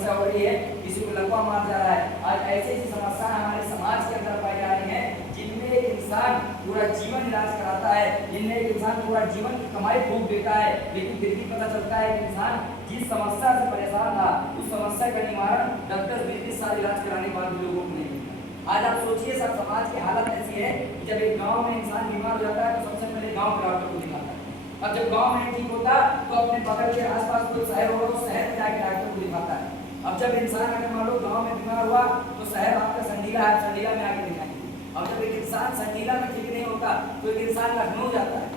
समस्या हो रही है, किसी को लकवा मार जा रहा है। आज ऐसी ऐसी समस्याएं हमारे समाज के अंदर पाई जा रही हैं जिनमें एक इंसान पूरा जीवन इलाज कराता है, जिनमें एक इंसान पूरा जीवन की कमाई फूंक देता है, लेकिन फिर भी पता चलता है कि इंसान जिस समस्या से परेशान था उस समस्या का निवारण 10-20 साल इलाज कराने के बाद भी लोगों को नहीं मिलता। आज आप सोचिए सर, समाज की हालत ऐसी है कि जब एक गांव में इंसान बीमार हो जाता है तो सबसे पहले गांव के डॉक्टर को दिखाता है। अब जब गांव में ठीक होता तो अपने बगल के आसपास कोई शहर होगा तो शहर में जाके डॉक्टर को दिखाता है। अब जब इंसान अगर मान लो गांव में बीमार हुआ तो शहर आपका संडीला है, संडीला में आके दिखाएंगे। अब जब एक इंसान संडीला में ठीक नहीं होता तो एक इंसान लखनऊ जाता है।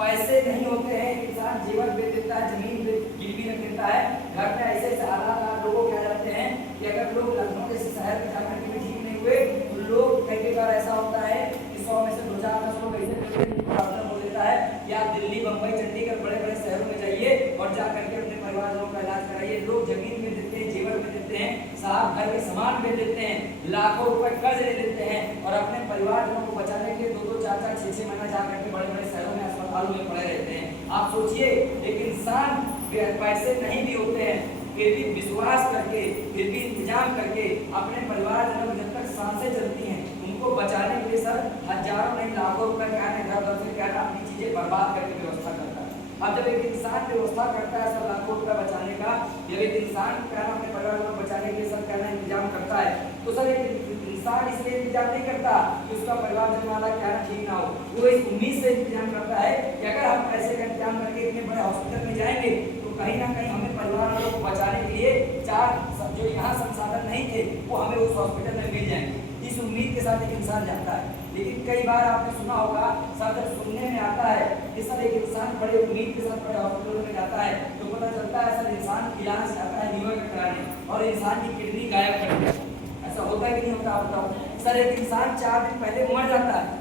पैसे नहीं होते हैं, इंसान जीवन बेच देता है, जमीन गिरवी रख देता है। घर में ऐसे ऐसे हालात लोगों के आ जाते हैं कि अगर लोग लखनऊ जैसे शहर में जाकर के भी ठीक नहीं हुए तो लोग कई बार ऐसा होता है कि 100 में से 2010 लोग ऐसे डॉक्टर बोल देता है कि आप दिल्ली, बम्बई, चंडीगढ़ बड़े बड़े शहरों में जाइए और जा करके अपने परिवारों का इलाज कराइए। लोग जमीन में देते हैं, जेवर में देते हैं, साहब घर के सामान में देते हैं, लाखों रुपए कर्ज ले लेते हैं और अपने परिवारजनों को बचाने के लिए 2-2, 4-4, 6-6 महीना जा करके बड़े बड़े शहरों में अस्पतालों में पड़े रहते हैं। आप सोचिए, एक इंसान पैसे नहीं भी होते हैं फिर भी विश्वास करके, फिर भी इंतजाम करके अपने परिवारजनों जब तक सांसें चलती हैं उनको बचाने के लिए सर हजारों नहीं लाखों रुपए क्या है घर से क्या है अपनी चीजें बर्बाद करके व्यवस्था करता है। अब जब एक इंसान व्यवस्था करता है सर लाखों रुपए बचाने का, जब एक इंसान क्या है अपने परिवार को बचाने के लिए सर क्या इंतजाम करता है तो सर एक इंसान इसलिए इंतजाम नहीं करता कि उसका परिवार जन वाला क्या ठीक ना हो, वो इस उम्मीद से इंतजाम करता है कि अगर हम पैसे का इंतजाम करके इतने बड़े हॉस्पिटल में जाएंगे तो कहीं ना कहीं हमें परिवार वालों को बचाने के लिए 4 जो यहाँ संसाधन नहीं थे वो हमें उस हॉस्पिटल में मिल जाएंगे। इस उम्मीद के साथ एक इंसान जाता है। लेकिन कई बार आपने सुना होगा सर, जब सुनने में आता है कि सर एक इंसान बड़े उम्मीद के साथ बड़े हॉस्पिटल में जाता है तो पता चलता है सर इंसान इलाज जाता है लीवर कराने और इंसान की किडनी गायब कर देता है। ऐसा होता है कि नहीं होता? आप बताओ सर, एक इंसान 4 दिन पहले मर जाता है,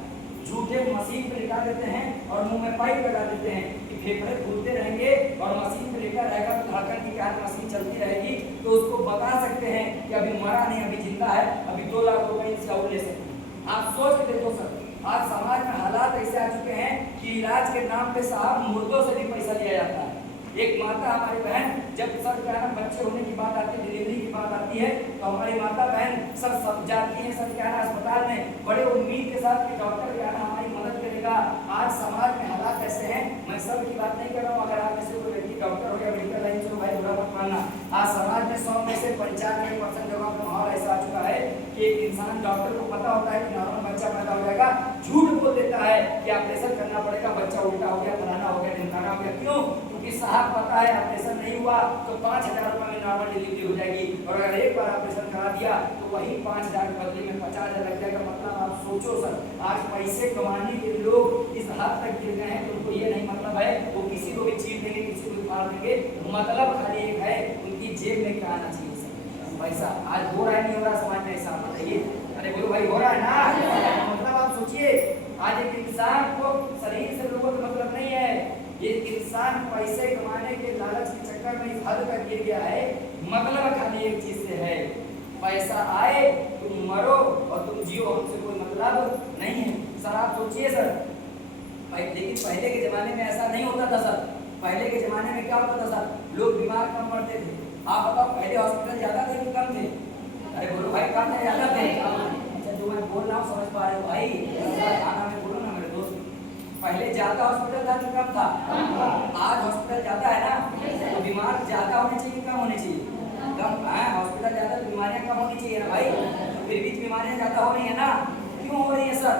झूठे मशीन पे लिटा देते हैं और मुंह में पाइप लगा देते हैं कि फेफड़े फूलते रहेंगे और मशीन पे लेटा रहेगा तो धड़कन की क्या मशीन चलती रहेगी तो उसको बता सकते हैं कि अभी मरा नहीं, अभी जिंदा है, अभी 2 लाख रुपए इसका वो ले सकते हैं। आप सोच के देखो सर, आज समाज में हालात ऐसे आ चुके हैं कि इलाज के नाम पे साहब मुर्दों से भी पैसा लिया जाता है। एक माता हमारी बहन जब सर क्या है बच्चे होने की बात आती है, डिलीवरी की बात आती है तो हमारी माता बहन सब जाती है सर क्या है अस्पताल में बड़े उम्मीद के साथ कि डॉक्टर क्या है हमारी मदद करेगा। आज समाज में हालात ऐसे हैं, मैं सब की बात नहीं कर रहा हूँ, अगर आप ऐसे कोई व्यक्ति डॉक्टर हो या मेडिकल लाइन से भाई बुरा मत मानना। आज समाज में 100 में से 95% जगह पर माहौल ऐसा आ चुका है कि एक इंसान डॉक्टर को पता होता है कि नॉर्मल बच्चा पैदा हो जाएगा, झूठ बोल देता है कि ऑपरेशन करना पड़ेगा, बच्चा उल्टा हो गया, फलाना हो गया, ढिमकाना हो गया। क्यों? क्योंकि साहब पता है ऑपरेशन नहीं हुआ तो 5000 रुपए में नॉर्मल डिलीवरी हो जाएगी और अगर एक बार ऑपरेशन करा दिया तो वही 5000 के बदले में 50000 लग जाएगा। मतलब आप सोचो सर, आज पैसे कमाने के लोग इस हद तक गिर गए हैं तो उनको ये नहीं मतलब है वो किसी को भी चीज देंगे, किसी को भी मार देंगे, मतलब खाली एक है उनकी जेब में क्या आना चाहिए सर, पैसा। आज हो रहा है नहीं हो रहा समाज में ऐसा? बताइए, अरे बोलो भाई, हो रहा है ना? मतलब आप सोचिए, आज एक इंसान को शरीर से लोगों का मतलब नहीं है, ये इंसान पैसे कमाने के लालच के चक्कर में इस हद तक गिर गया है। मतलब खाली एक चीज से है, पैसा आए तुम मरो और तुम जियो, हमसे कोई मतलब नहीं है। सर आप सोचिए सर, लेकिन पहले के जमाने में ऐसा नहीं होता था सर। पहले के जमाने में क्या होता था सर, लोग बीमार कम पड़ते थे। आप बताओ पहले हॉस्पिटल ज्यादा थे कि कम थे? अरे बोलो भाई, कम थे ज्यादा थे? अच्छा जो मैं बोल रहा हूँ समझ पा रहे हो भाई? बोलो ना मेरे दोस्त, पहले ज्यादा हॉस्पिटल था कि कम था? आज हॉस्पिटल ज्यादा है ना, तो बीमार ज्यादा होने चाहिए कम होने चाहिए? कम है। हॉस्पिटल ज्यादा तो बीमारियां कम होनी चाहिए ना भाई, तो फिर भी बीमारियां ज्यादा हो रही है ना। क्यों हो रही है सर?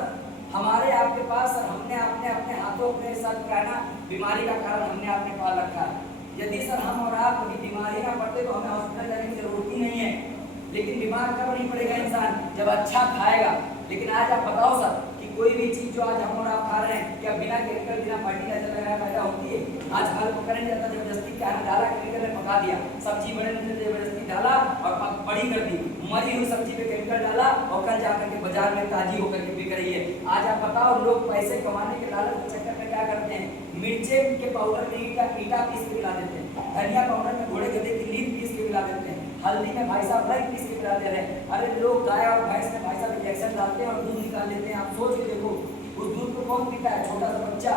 हमारे आपके पास सर हमने अपने हाथों अपने साथ क्या ना बीमारी का कारण हमने आपने पाल रखा है। यदि सर हम और आप कभी बीमारी ना पड़ते तो हमें हॉस्पिटल जाने की जरूरत ही नहीं है। लेकिन बीमार कब नहीं पड़ेगा इंसान? जब अच्छा खाएगा। लेकिन आज आप बताओ सर कि कोई भी चीज जो आज हम और आप खा रहे हैं क्या बिना केमिकल बिना फर्टिलाइजर लगाए पैदा होती है? आज हल पकड़ नहीं जाता, जबरदस्ती क्या डाला केमिकल में पका दिया, सब्जी बड़े में जबरदस्ती डाला और बड़ी कर दी, मरी हुई सब्जी पे केमिकल डाला और कल जाकर के बाजार में ताजी होकर के बिक रही है। आज आप बताओ लोग पैसे कमाने के लालच के चक्कर में क्या करते हैं, मिर्चे के पाउडर में ईटा पीस के मिला देते हैं, धनिया पाउडर में घोड़े गधे की लीफ पीस के मिला देते हैं, हल्दी में भाई साहब ब्लड पीस के मिला दे रहे हैं। अरे लोग गाय और भैंस में भाई साहब इंजेक्शन डालते हैं और दूध निकाल लेते हैं। आप सोच के देखो उस दूध को कौन पीता है? छोटा सा बच्चा।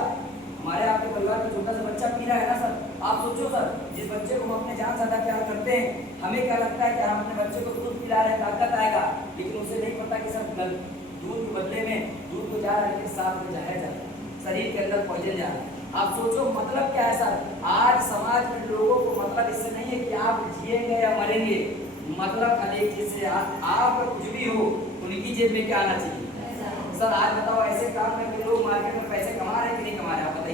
हमारे आपके परिवार में छोटा सा बच्चा पी रहा है ना सर, आप सोचो सर, जिस बच्चे को हम अपने जान से ज्यादा प्यार करते हैं, हमें क्या लगता है कि हम अपने बच्चे को दूध पिला रहे हैं, ताकत आएगा, लेकिन उसे नहीं पता कि सर दूध के बदले में दूध को जा रहा है, लेकिन साथ में जहर जा रहा है, शरीर के अंदर पॉइजन जा रहा है। आप सोचो मतलब क्या है सर, आज समाज में लोगों को मतलब इससे नहीं है कि आप जिएंगे या मरेंगे, मतलब खाली एक चीज से आप कुछ भी हो, उनकी जेब में क्या आना चाहिए। सर आज बताओ, ऐसे काम करके लोग मार्केट में पैसे कमा रहे हैं कि नहीं कमा रहे, आप बताइए।